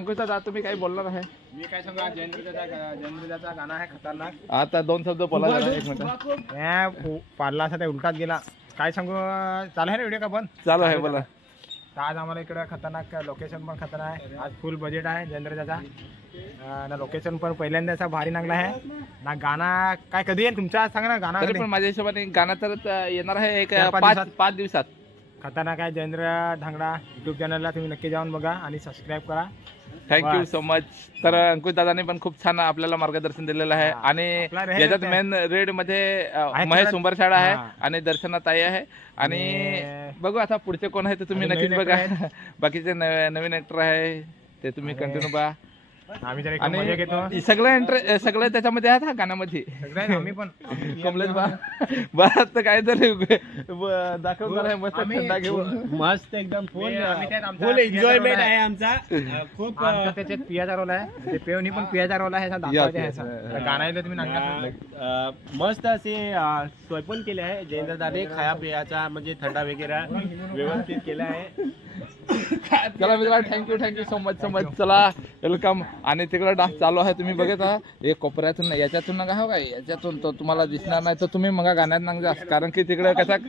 अंकुश दादा तुम्ही काही बोलणार आहे? मी काय सांगू आज जयेंद्रचा गाणं आहे खतरनाक. आता दोन शब्द बोला जरा, एक मिनिट. या पाडला असा ते उलटाच गेला. काय सांगू चालू आहे ना व्हिडिओ का पण चालू आहे बोला. आज आम्हाला इकडं खतरनाक लोकेशन पण खतरनाक आहे. आज फुल बजेट आहे जयेंद्रचा ना लोकेशन पण पहिल्यांदाचा भारी नांगला आहे. ना गाणा काय कधी येईल तुमच्या? सांगा ना गाणा तरी? पण माझ्या हिशोबाने गाणं तर अं, येणार आहे एक चार-पाच पाच दिवसात. पाच दिवसात. खतरनाक आहे जयेंद्र धांगडा. युट्यूब चॅनलला तुम्ही नक्की जाऊन बघा आणि सबस्क्राईब करा. थँक्यू. सो मच तर अंकुश दादाने पण खूप छान आपल्याला मार्गदर्शन दिलेलं आहे. आणि याच्यात. मेन रेडमध्ये महेश उंबरशाळा आहे. आणि दर्शना ताई आहे आणि बघू आता पुढचे कोण आहे ते तुम्ही नक्कीच बघा बाकीचे नव- नवीन ऍक्टर आहे ते तुम्ही कंटिन्यू बघा आम्ही तर एकदम मजा घेतो. आणि सगळं एंटर सगळं त्याच्यामध्ये आहेत हा गाण्यामध्ये. आम्ही पण. कमलेश बा बा तर काय तरी ब- दाखवणार आहे मस्त थंडा घेऊन. मस्त एकदम फुल मी- आम्ही त्यात आमचा फुल पियाचा एन्जॉयमेंट आहे. आहे. आमचा. अं, खूप अं, आमचा त्याच्यात पियाचा रोल आहे. ते पेवनी पण पियाचा रोल आहे असा दाखवायचा आहे yes, असा. yes. तर गाणं आहे तुम्ही नांगा अं, मस्त असे अं, स्वयंपाक केले आहे. जयेंद्र दाने खाया पियाचा म्हणजे थंडा वगैरे व्यवस्थित केला आहे. चला मित्रा thank you thank you so much so much चला वेलकम आणि तिकडे डान्स चालू आहे तुम्ही बघत आहात. एक कोपऱ्यातून नाही याच्यातून नका हो काय? याच्यातून तो तुम्हाला दिसणार नाही तर तुम्ही मग गाण्यात नका जा कारण की तिकडे कसं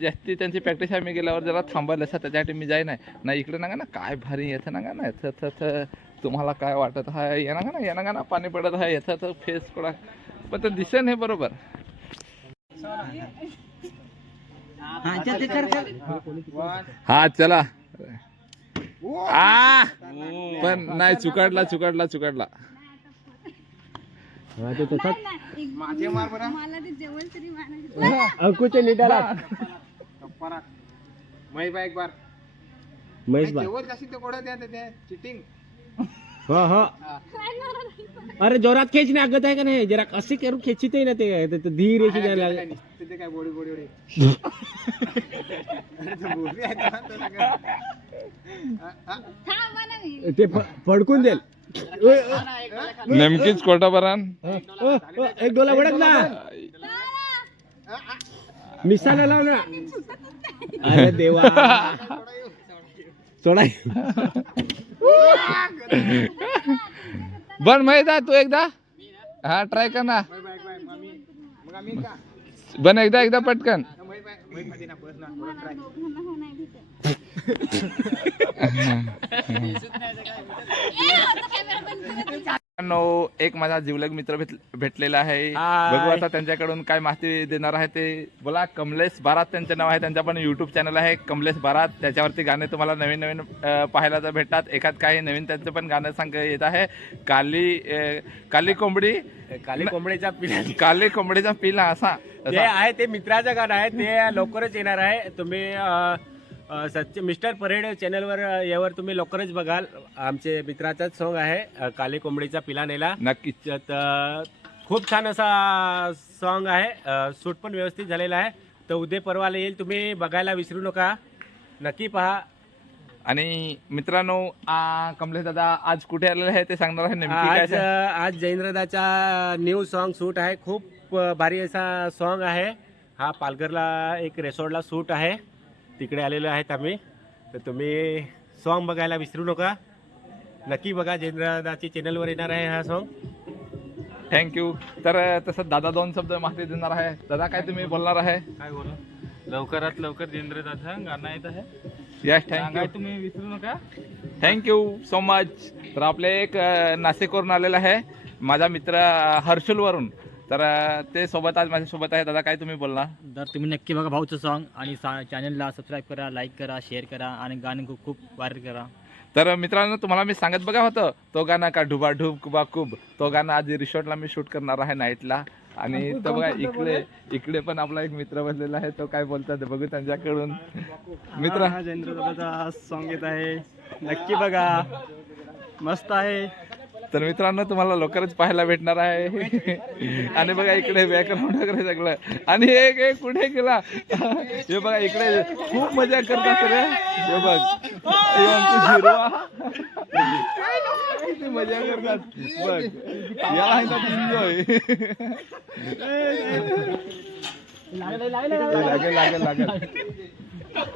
जास्ती त्यांची प्रॅक्टिस आहे मी गेल्यावर जरा थांबायला असं त्याच्यासाठी मी जाई नाही. नाही इकडे नका ना काय भारी येतं नका ना थ- तुम्हाला काय वाटत आहे येणार का ना येणार का ना पाणी पडत आहे याचं तर फेस पडा पण ते दिसेल हे बरोबर. हा चला आ! पण नाही चुकाडला चुकाडला चुकाडला. माझे मार बरं. मला ते जेवण तरी मानायचं. अंकुचे निटाला. महेश भाई एक बार. महेश बा जेवण कशी ते कोडा द्या ते चिटिंग. हो हो। अरे जोरात खेच नाही आगत आहे का नाही? जरा असे करून खेचित ना ते. ते- ते धीर अशी द्यायला लागेल. ते काय बोडी? तो. हा, हा. फ- फडकून देईल ओय, ओय, नेमकीच कोटा बरान ओय, ओय, एक डोला बडक ना. मिसाला लाव ना. अरे देवा. सोडा. बन माहीत आहे तू एकदा? हा ट्राय कर ना. बन एकदा एकदा पटकन. एक माझा जिवलग मित्र भेट- भेटलेला आहे. बघू आता त्यांच्याकडून काय माहिती देणार आहे ते. बोला कमलेश बारात त्यांचे नाव आहे. त्यांचा पण युट्यूब चॅनल आहे. कमलेश बारात. त्याच्यावरती गाणे तुम्हाला नवीन नवीन पाहायला तर भेटतात. एखाद काही नवीन त्यांचं पण गाणं सांग येत आहे. काली काली कोंबडी. काली कोंबडीचा पिला काली कोंबडीचा पिला असा. आहे ते मित्राचं गाणं आहे. ते लवकरच येणार आहे. तुम्ही सच्चे मिस्टर परेड चॅनलवर यावर तुम्ही लवकरच बघाल. आमचे मित्राचाच सॉन्ग आहे काली कोंबडीचा पिला नेला. नक्कीच. तर खूप छान असा सॉन्ग आहे. शूट पण व्यवस्थित झालेला आहे. तर उद्या परवाला येईल तुम्ही बघायला विसरू नका. नक्की पहा. आणि मित्रांनो आ, कमलेश दादा आज कुठे आलेले आहे ते सांगणार आहे आज आज जयेंद्रदाचा न्यू सॉन्ग शूट आहे. खूप भारी असा सॉन्ग आहे. हा पालघरला एक रेसॉर्टला शूट आहे. तिकडे आलेलो आहेत आम्ही. तर तुम्ही सॉन्ग बघायला विसरू नका. नक्की बघा जयेंद्रदाची चॅनलवर येणार आहे हा सॉन्ग थँक्यू तर तसं दादा दोन शब्द माहिती देणार आहे. दादा काय तुम्ही बोलणार आहे? काय बोलू? लवकरात लवकर जेंद्र दादा गाणं येत आहे. यस थँक्यू तुम्ही विसरू नका. थँक्यू सो मच तर आपले एक नाशिकवरून आलेलं आहे. माझा मित्र हर्षुलवरून. तर ते सोबत आज माझ्यासोबत आहे. दादा काय तुम्ही बोलणार तर तुम्ही नक्की बघा भाऊचं सॉन्ग आणि सा चॅनलला सबस्क्राईब करा लाईक करा शेअर करा आणि गाणं खूप खूप व्हायरल करा. तर मित्रांनो तुम्हाला मी सांगत बघा होतं तो गाणं का ढुबा ढुब कुबा कुब तो गाणं आज रिसॉर्टला मी शूट करणार आहे नाईटला. आणि तो बघा इकडे इकडे पण आपला एक मित्र बसलेला आहे तो काय बोलतात बघू त्यांच्याकडून. मित्र. जयेंद्र दादाचा सॉन्ग येत आहे. नक्की बघा. मस्त आहे. तर मित्रांनो तुम्हाला लवकरच पाहायला भेटणार आहे. आणि बघा इकडे बॅकग्राऊंड वगैरे सगळं. आणि एक एक कुठे गेला? हे बघा इकडे खूप मजा करतात रे. हे बघ. हे किती मजा करतात बघ. याला एन्जॉय लागेल लागेल लागेल.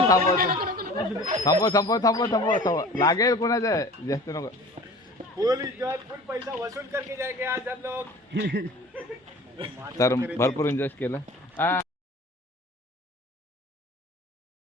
थांबव थांबव थांबव थांबव थांबव थांबव. लागेल कोणाचं आहे? जास्त नको. फुल फुल पैसा वसूल करके जाएंगे आज हम लोग. तर भरपूर एन्जॉय केलं.